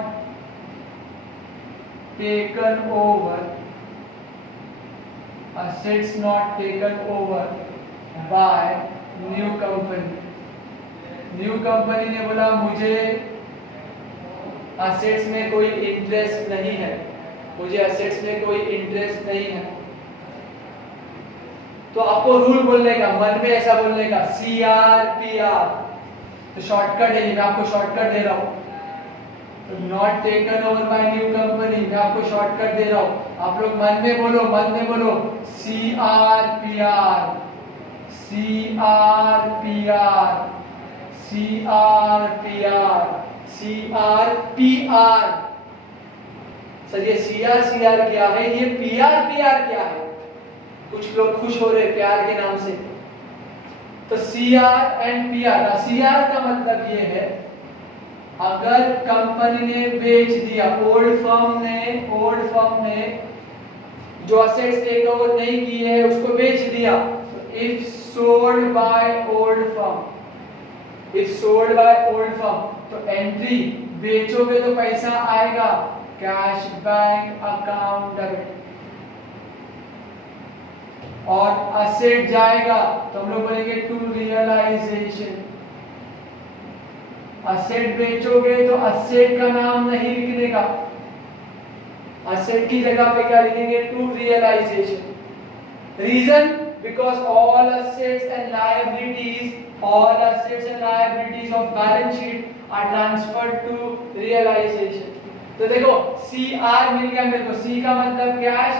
taken over, assets not taken over by new company। New company ने बोला मुझे असेट्स में कोई इंटरेस्ट नहीं है, मुझे असेट्स में कोई इंटरेस्ट नहीं है। तो आपको रूल बोलने का, मन में ऐसा बोलने का, CRPR। तो शॉर्टकट है ये, मैं आपको शॉर्टकट दे रहा हूँ। तो not taken over by new company, मैं आपको शॉर्टकट दे रहा हूँ। आप लोग मन में बोलो, मन में बोलो, CRPR, CRPR, CRPR, CRPR। Sir ये CR क्या है, ये PR क्या है? कुछ लोग खुश हो रहे प्यार के नाम से। तो CR एंड PR, CR का मतलब ये है, अगर कंपनी ने बेच दिया, ओल्ड फर्म ने जो असेट्स टेक ओवर नहीं किए हैं उसको बेच दिया, तो if sold by old firm, तो एंट्री बेचोगे तो पैसा आएगा कैश बैंक अकाउंट डेबिट, और असेट जाएगा तो हम लोग बोलेंगे टू रियलाइजेशन। असेट बेचोगे तो असेट का नाम नहीं लिखने का, असेट की जगह पे क्या लिखेंगे, to realisation. Reason, because all assets and liabilities of balance sheet are transferred to realization। तो देखो CR मिल गया मेरे को, C का मतलब कैश,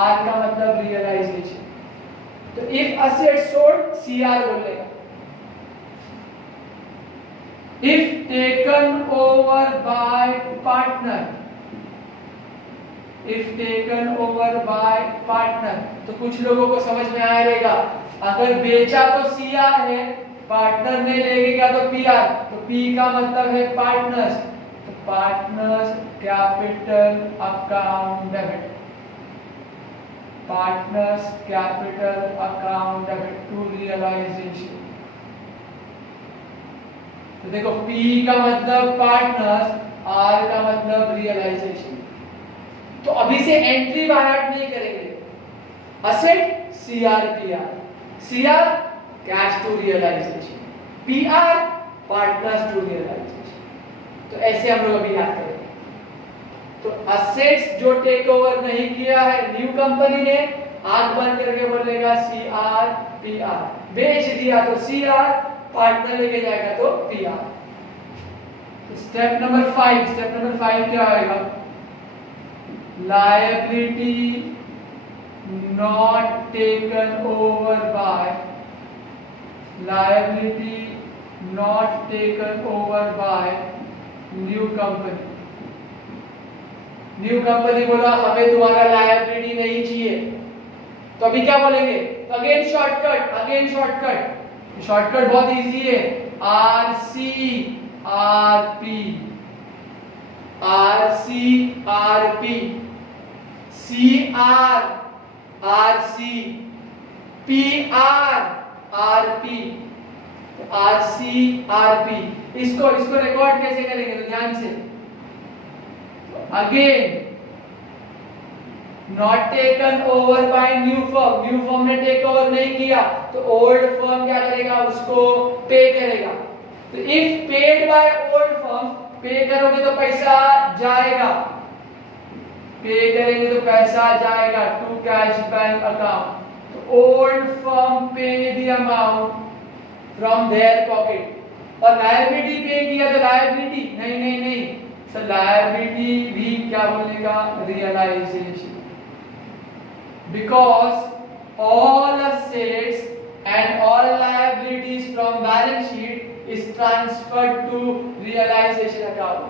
R का मतलब रियलाइजेशन। तो if assets sold, CR बोलेगा। if taken over by partner, तो कुछ लोगों को समझ में आया रहेगा, अगर बेचा तो CR है, पार्टनर ने ले गया तो PR, तो P का मतलब है पार्टनर्स, तो partners capital account debit, partners capital account debit to realisation. तो देखो P का मतलब पार्टनर्स, R का मतलब रियलाइजेशन। तो अभी से एंट्री बाय हार्ट नहीं करेंगे। Asset CRPR, CR cash to realisation, PR partners to realisation. तो ऐसे हम लोग अभी याद करेंगे। तो असेट्स जो टेक ओवर नहीं किया है न्यू कंपनी ने, आंख बंद करके बोलेगा CRPR, बेच दिया तो CR, पार्टनर लेके जाएगा तो PR। तो स्टेप नंबर 5 क्या आएगा, liability not taken over by new company। New company बोला हमें तुम्हारा लायबिलिटी नहीं चाहिए, तो अभी क्या बोलेंगे, तो अगेन शॉर्टकट बहुत इजी है, RCRP, CRRC, PRRP, RCRP। इसको रिकॉर्ड कैसे करेंगे, तो ध्यान से, again not taken over by new firm ने टेक ओवर नहीं किया तो ओल्ड फर्म क्या करेगा, उसको पे करेगा। तो if paid by old firm, पे करोगे तो पैसा जाएगा, टू कैश बैंक अकाउंट। तो ओल्ड फर्म पे the amount from their pocket, और लायबिलिटी पे किया तो लायबिलिटी नहीं, सर लायबिलिटी भी क्या बोलेगा, realisation, because all assets and all liabilities from balance sheet is transferred to realization account।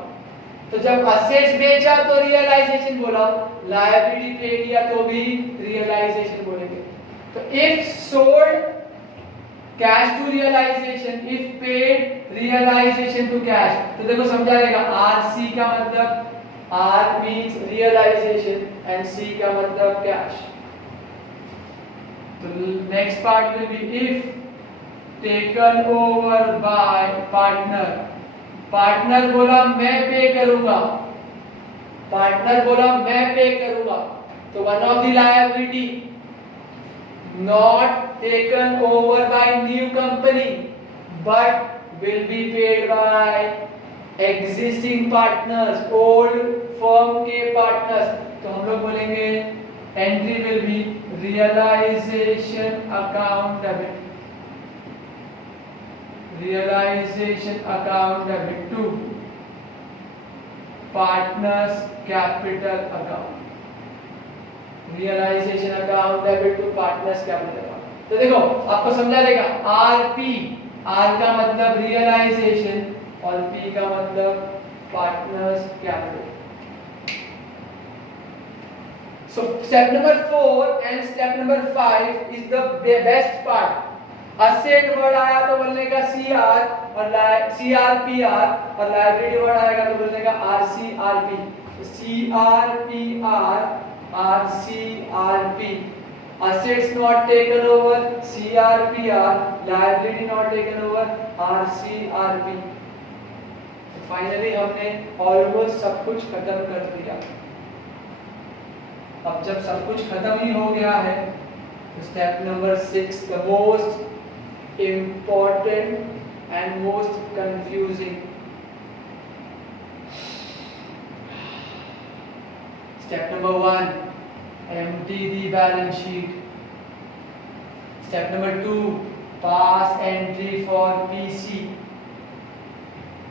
तो जब assets बेचा तो realization बोला, liability पे किया तो भी realization बोलेंगे। तो if sold cash to realization, if paid realization to cash। तो देखो समझा रहेगा, RC का मतलब, R means realization and C का मतलब cash। तो next part will be if taken over by partner। Partner बोला मैं पे करूंगा, तो one of the liability not taken over by new company but will be paid by existing partners, old firm के partners। तो हम लोग बोलेंगे entry will be realization account debit, realization account debit to partners capital account, realization account debit to partners capital account। तो देखो आपको समझा देगा, आरपी, आर का मतलब रियलाइजेशन और पी का मतलब partners capital. So step number 4 and step number 5 is the best part. Asset word आया तो बोलने का सीआर और सीआरपीआर, और लायबिलिटी वर्ड आएगा तो बोलने का आरसीआरपी। सीआरपीआर, आरसीआरपी, assets not taken over CRPR, liability not taken over RCRP। Finally हमने ऑलमोस्ट सब कुछ खत्म कर दिया। अब जब सब कुछ खत्म ही हो गया है तो step number 6, the most important and most confusing step number 1, empty the balance sheet। Step number 2, pass entry for PC।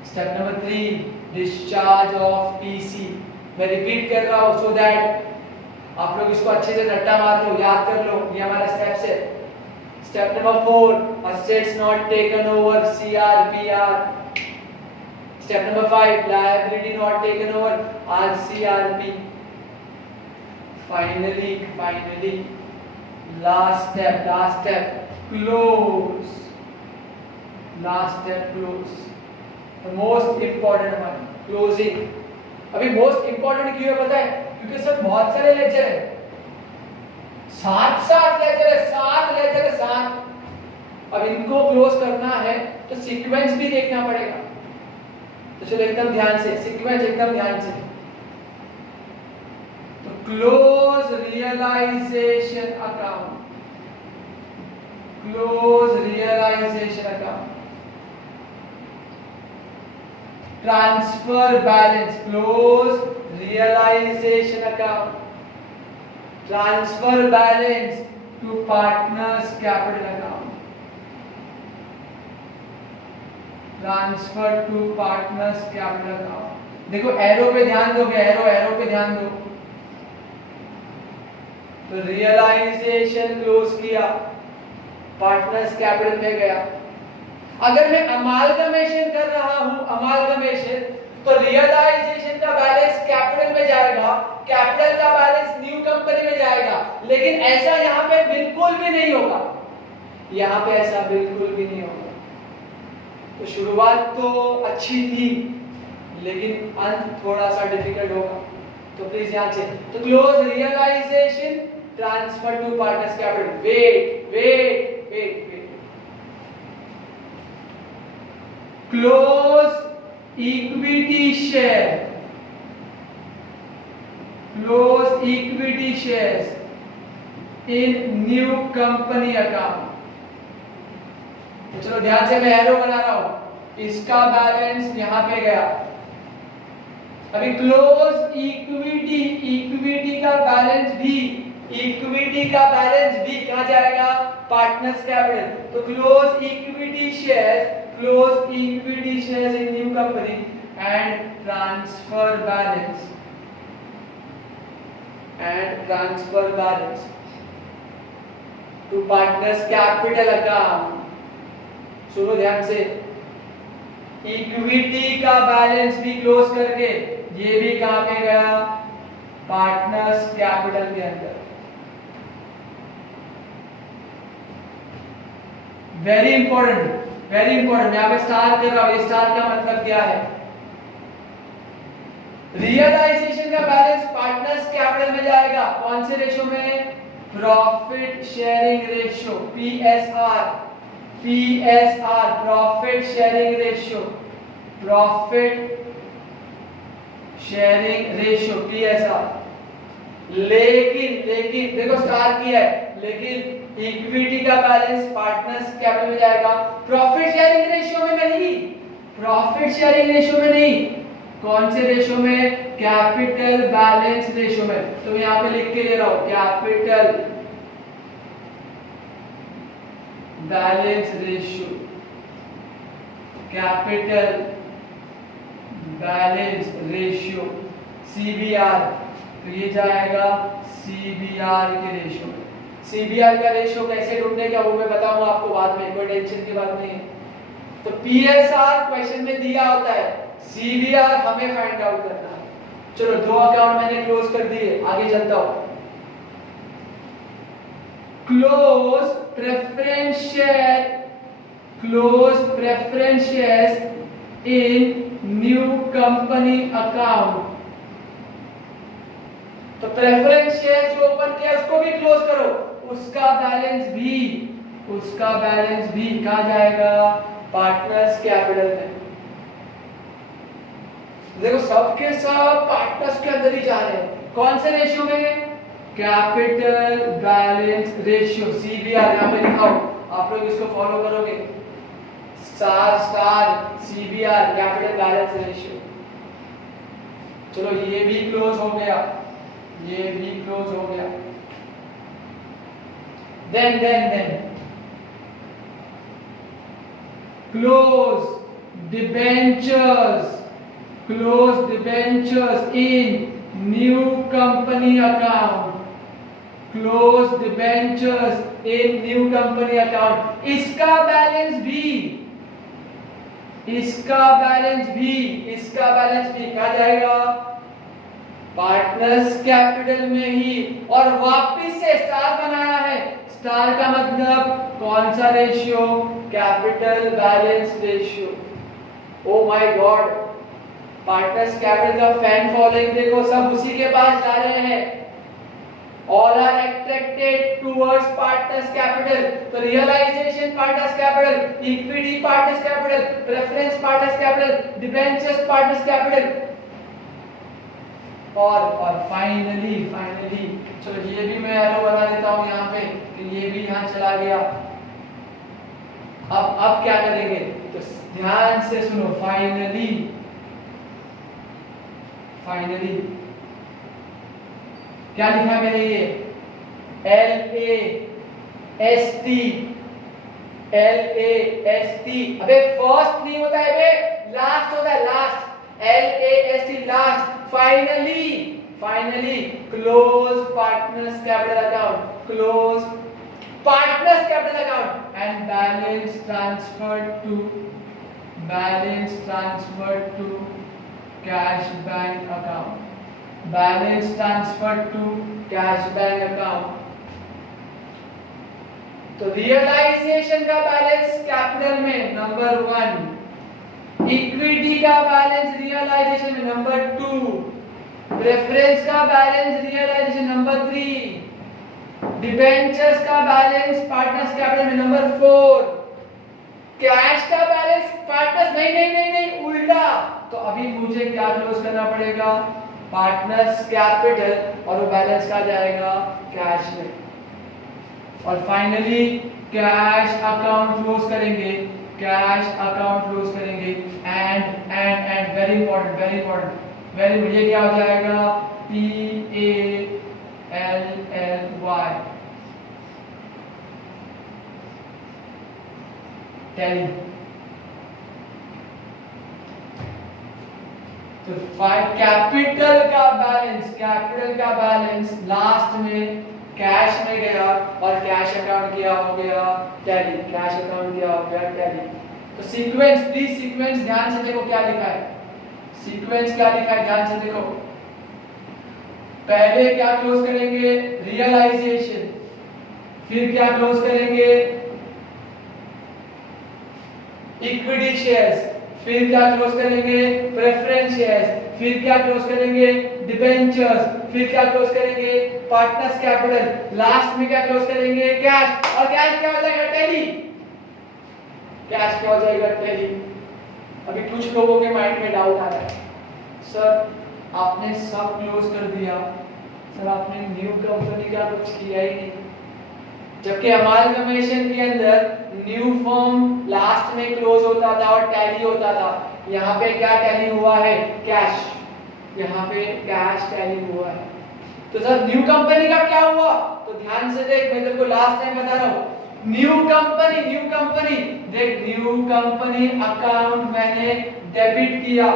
Step number 3, discharge of PC। मैं रिपीट कर रहा हूँ so that आप लोग इसको अच्छे से रट्टा मार लो, याद कर लो, ये हमारा स्टेप्स है। Step number 4, assets not taken over CRPR। Step number 5, liability not taken over RCRP। Finally, last step, close। Last step, close, the most important one, closing। अभी most important क्यों है पता है? क्योंकि सब बहुत सारे लेक्चर है, 7 लेक्चर है, 7 लेक्चर है, 7। अब इनको क्लोज करना है तो सीक्वेंस भी देखना पड़ेगा। तो चलो एकदम ध्यान से, सीक्वेंस एकदम ध्यान से। तो close realisation account, close realisation account, transfer balance, close realisation account, transfer balance to partners capital account, transfer to partners capital account. देखो एरो पे ध्यान दो, एरो पे ध्यान दो। तो रियलाइजेशन क्लोज किया, पार्टनर्स कैपिटल में गया। अगर मैं अमालगमेशन कर रहा हूं, अमालगमेशन, तो रियलाइजेशन का बैलेंस कैपिटल में जाएगा, कैपिटल का बैलेंस न्यू कंपनी में जाएगा। लेकिन ऐसा यहां पे बिल्कुल भी नहीं होगा, यहां पे ऐसा बिल्कुल भी नहीं होगा। तो शुरुआत तो अच्छी थी लेकिन अंत थोड़ा सा डिफिकल्ट होगा, तो प्लीज ध्यान से। तो close realisation, transfer to partners capital. Wait, close equity share, close equity shares in new company account. तो चलो ध्यान से, मैं एरो बना रहा हूं, इसका बैलेंस यहां पे गया। अभी क्लोज इक्विटी, इक्विटी का बैलेंस भी, इक्विटी का बैलेंस भी कहां जाएगा? Partners capital. तो close equity shares, close equity shares in new company and transfer balance, and transfer balance to partners capital account. सुनो ध्यान से, इक्विटी का बैलेंस भी क्लोज करके ये भी कहां पे गया? पार्टनर्स कैपिटल के अंदर। Very important, very important. यहां पे स्टार कर रहा हूं, ये स्टार का मतलब क्या है? रियलाइजेशन का बैलेंस पार्टनर्स कैपिटल में जाएगा, कौन से रेशो में? Profit sharing ratio, PSR, PSR, profit sharing ratio, profit sharing ratio, PSR. लेकिन देखो स्टार किया है, लेकिन इक्विटी का बैलेंस पार्टनर्स कैपिटल में जाएगा, प्रॉफिट शेयरिंग रेशियो में नहीं, प्रॉफिट शेयरिंग रेशियो में नहीं। कौन से रेशियो में? कैपिटल बैलेंस रेशियो में। तो मैं यहां पे लिख के दे रहा हूं, capital balance ratio, capital balance ratio CBR, तो ये जाएगा CBR के रेशियो में। CBR का रेशियो कैसे ढूंढने का वो मैं बताऊंगा आपको बाद में, कोई टेंशन की बात नहीं है। तो PSR क्वेश्चन में दिया होता है, CBR हमें फाइंड आउट करना है। चलो 2 अकाउंट मैंने क्लोज कर दिए, आगे चलता हूं। Close preference shares in new company account. तो प्रेफरेंस शेयर जो ओपन किया उसको भी क्लोज करो, उसका बैलेंस भी कहां जाएगा? पार्टनर्स कैपिटल में। देखो सबके सब पार्टनर्स के अंदर ही जा रहे हैं। कौन से रेशियो में? कैपिटल बैलेंस रेशियो CBR, यहां पे लिखा हो, आप लोग इसको फॉलो करोगे। Star CBR capital balance ratio. चलो ये भी क्लोज हो गया, ये भी क्लोज हो गया। Then close debentures in new company account. Close debentures in new company account, इसका बैलेंस भी कहा जाएगा? पार्टनर्स कैपिटल में ही। और वापस से स्टार बनाया है, स्टार का मतलब कौन सा ratio? Capital balance ratio. Oh my God, partners capital का फैन फॉलोइंग देखो, सब उसी के पास जा रहे हैं। All are attracted towards partners capital. तो realization partners capital, equity partners capital, preference partners capital, debentures partners capital, और फाइनली चलो ये भी मैं एरो बना देता हूं यहाँ पे कि ये भी यहाँ चला गया। अब क्या करेंगे? तो ध्यान से सुनो, फाइनली क्या लिखा है मेरे? ये LAST। अबे फर्स्ट नहीं होता है बे, लास्ट होता है, last. LAST last. Finally close partners capital account and balance transferred to cash bank account. Balance transfer to cash bank account. तो रियलाइजेशन का बैलेंस कैपिटल में नंबर 1, इक्विटी का बैलेंस रियलाइजेशन में नंबर 2, प्रेफरेंस का balance realisation number 3, debentures का balance partners capital में number 4, cash का balance partners नहीं उल्टा। तो अभी मुझे क्या क्लोज करना पड़ेगा? पार्टनर्स कैपिटल, और वो बैलेंस कहाँ जाएगा? कैश में। और फाइनली कैश अकाउंट क्लोज करेंगे, एंड वेरी इंपॉर्टेंट ये क्या हो जाएगा? PALLY, tally. तो कैपिटल का बैलेंस लास्ट में कैश में गया और कैश अकाउंट किया हो गया टैली। तो सीक्वेंस, प्लीज सीक्वेंस ध्यान से देखो क्या लिखा है। ध्यान से देखो। पहले क्या क्लोज करेंगे? रियलाइजेशन। फिर क्या क्लोज करेंगे? Equity shares. फिर क्या क्लोज करेंगे? Preference shares. फिर क्या क्लोज करेंगे? डिबेंचर्स। फिर क्या क्लोज करेंगे? Partners capital. लास्ट में क्या क्लोज करेंगे? कैश। और कैश क्या हो जाएगा? टैली। अभी कुछ लोगों के माइंड में डाउट आ रहा है, सर आपने सब क्लोज कर दिया, सर आपने न्यू कंपनी का कुछ किया ही नहीं। जबकि अमालगमेशन के अंदर न्यू फॉर्म लास्ट में क्लोज होता था और टैली होता था। यहाँ पे क्या टैली हुआ है? कैश। यहाँ पे कैश टैली हुआ है। तो सर न्यू कंपनी का क्या हुआ? तो ध्यान से देख, मैं तेरे को लास्ट टाइम बता रहा हूँ। न्यू कंपनी देख, न्यू कंपनी अकाउंट मैंने डेबिट किया,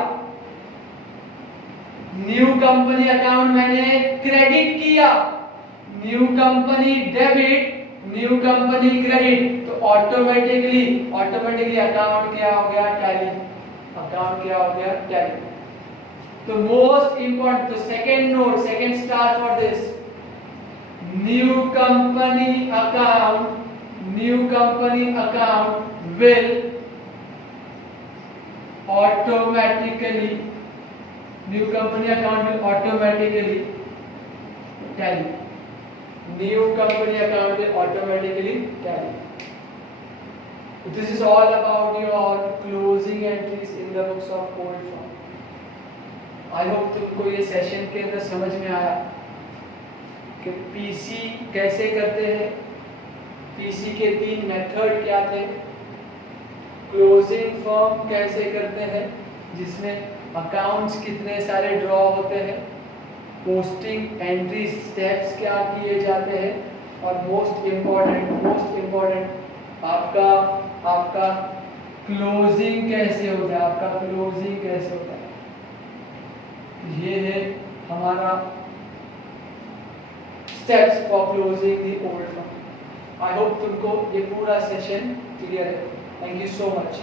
न्यू कंपनी अकाउंट मैंने क्रेडिट किया, new company debit, new company credit, तो ऑटोमेटिकली अकाउंट क्या हो गया, टैली, अकाउंट क्या हो गया, टैली। तो मोस्ट इंपॉर्टेंट, तो second note, second star for this, new company account will automatically tally, new company account will automatically tally. This is all about your closing entries in the books of old firm. I hope तुमको ये session के अंदर समझ में आया कि PC कैसे करते हैं, पीसी के 3 मेथड क्या थे, क्लोजिंग फॉर्म कैसे करते हैं जिसमें अकाउंट्स कितने सारे ड्रॉ होते हैं, पोस्टिंग एंट्री स्टेप्स क्या किए जाते हैं, और मोस्ट इम्पोर्टेंट आपका क्लोजिंग कैसे होता है, ये है हमारा steps for closing the old firm. I hope तुमको ये पूरा सेशन क्लियर है। Thank you so much.